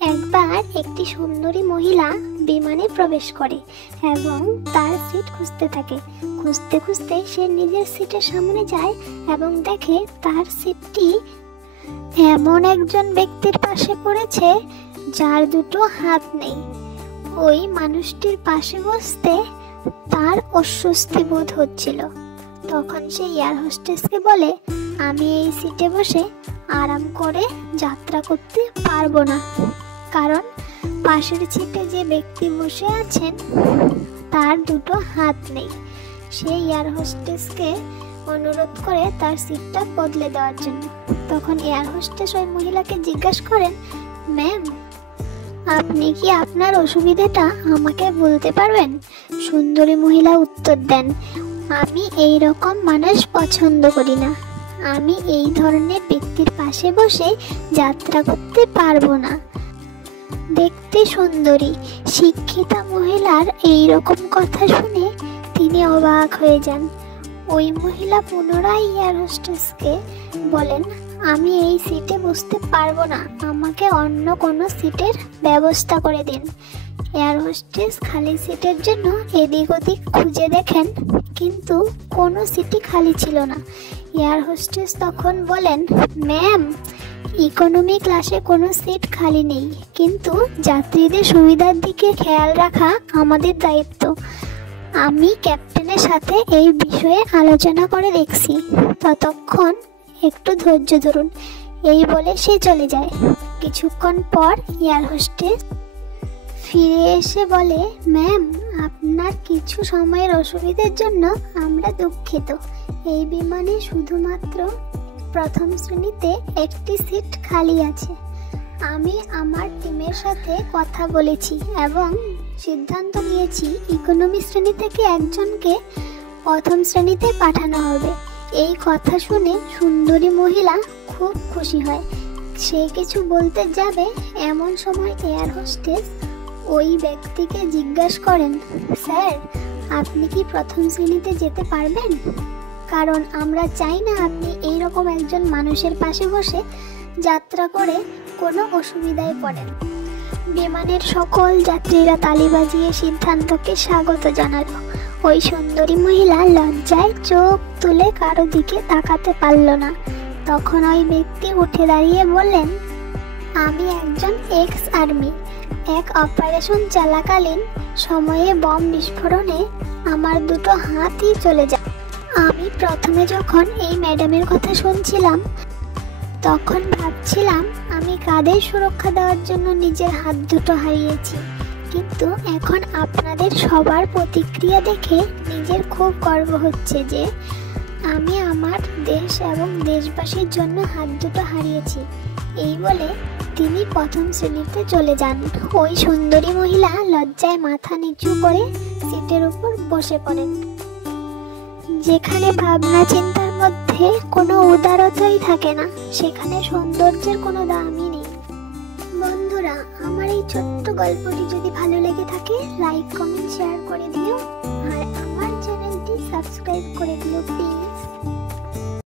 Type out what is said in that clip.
একবার একটি সুন্দরী মহিলা বিমানে প্রবেশ করে এবং তার সিট খুঁজতে থাকে। খুঁজতে খুঁজতে সে নিজের সিটের সামনে যায় এবং দেখে তার সিটটি এমন একজন ব্যক্তির পাশে পড়েছে যার দুটো হাত নেই। ওই মানুষটির পাশে বসতে তার অস্বস্তি বোধ হচ্ছিল। তখন সে এয়ার হোস্টেসকে বলে, আমি এই সিটে বসে আরাম করে যাত্রা করতে পারবো না, কারণ পাশের সিটে যে ব্যক্তি বসে আছেন তার দুটো হাত নেই। সে এয়ার হোস্টেসকে অনুরোধ করে তার সিটটা বদলে দেওয়ার জন্য। তখন এয়ার হোস্টেস ওই মহিলাকে জিজ্ঞাসা করেন, ম্যাম, আপনি কি আপনার অসুবিধাটা আমাকে বলতে পারবেন? সুন্দরী মহিলা উত্তর দেন, আমি এই রকম মানুষ পছন্দ করি না। আমি এই ধরনের ব্যক্তির পাশে বসে যাত্রা করতে পারবো না। দেখতে সুন্দরী শিক্ষিতা মহিলার এই রকম কথা শুনে তিনি অবাক হয়ে যান। ওই মহিলা পুনরায় এয়ার হোস্টেসকে বলেন, আমি এই সিটে বসতে পারবো না, আমাকে অন্য কোনো সিটের ব্যবস্থা করে দিন। এয়ার হোস্টেস খালি সিটের জন্য এদিক ওদিক খুঁজে দেখেন, কিন্তু কোনো সিটই খালি ছিল না। এয়ার হোস্টেস তখন বলেন, ম্যাম, ইকোনমি ক্লাসে কোনো সিট খালি নেই, কিন্তু যাত্রীদের সুবিধার দিকে খেয়াল রাখা আমাদের দায়িত্ব। আমি ক্যাপ্টেনের সাথে এই বিষয়ে আলোচনা করে দেখছি, ততক্ষণ একটু ধৈর্য ধরুন। এই বলে সে চলে যায়। কিছুক্ষণ পর এয়ার হোস্টেস ফিরে এসে বলে, ম্যাম, আপনার কিছু সময়ের অসুবিধার জন্য আমরা দুঃখিত। এই বিমানে শুধুমাত্র প্রথম শ্রেণীতে একটি সিট খালি আছে। আমি আমার টিমের সাথে কথা বলেছি এবং সিদ্ধান্ত নিয়েছি ইকোনমি শ্রেণী থেকে একজনকে প্রথম শ্রেণীতে পাঠানো হবে। এই কথা শুনে সুন্দরী মহিলা খুব খুশি হয়। সে কিছু বলতে যাবে এমন সময় এয়ার হোস্টেস ওই ব্যক্তিকে জিজ্ঞাসা করেন, স্যার, আপনি কি প্রথম শ্রেণীতে যেতে পারবেন? কারণ আমরা চাই না আপনি এইরকম একজন মানুষের পাশে বসে যাত্রা করে কোনো অসুবিধায় পড়েন। বিমানের সকল যাত্রীরা তালি বাজিয়ে সিদ্ধান্তকে স্বাগত জানালো। ওই সুন্দরী মহিলা লজ্জায় চোখ তুলে কারো দিকে তাকাতে পারল না। তখন ওই ব্যক্তি উঠে দাঁড়িয়ে বললেন, আমি একজন এক্স আর্মি। এক অপারেশন চলাকালীন সময়ে বম বিস্ফোরণে আমার দুটো হাতই চলে যায়। আমি প্রথমে যখন এই ম্যাডামের কথা শুনছিলাম তখন ভাবছিলাম আমি কাদের সুরক্ষা দেওয়ার জন্য নিজের হাত দুটো হারিয়েছি, কিন্তু এখন আপনাদের সবার প্রতিক্রিয়া দেখে নিজের খুব গর্ব হচ্ছে যে আমি আমার দেশ এবং দেশবাসীর জন্য হাত দুটো হারিয়েছি। এই বলে তিনি প্রথম শ্রেণীতে চলে যান। ওই সুন্দরী মহিলা লজ্জায় মাথা নিচু করে সিটের উপর বসে পড়েন। যেখানে ভাবনা চিন্তার মধ্যে কোনো উদারতাই থাকে না, সেখানে সৌন্দর্যের কোনো দামই নেই। বন্ধুরা, আমার এই ছোট্ট গল্পটি যদি ভালো লেগে থাকে লাইক, কমেন্ট, শেয়ার করে দিও আর আমার চ্যানেলটি সাবস্ক্রাইব করে দিও প্লিজ।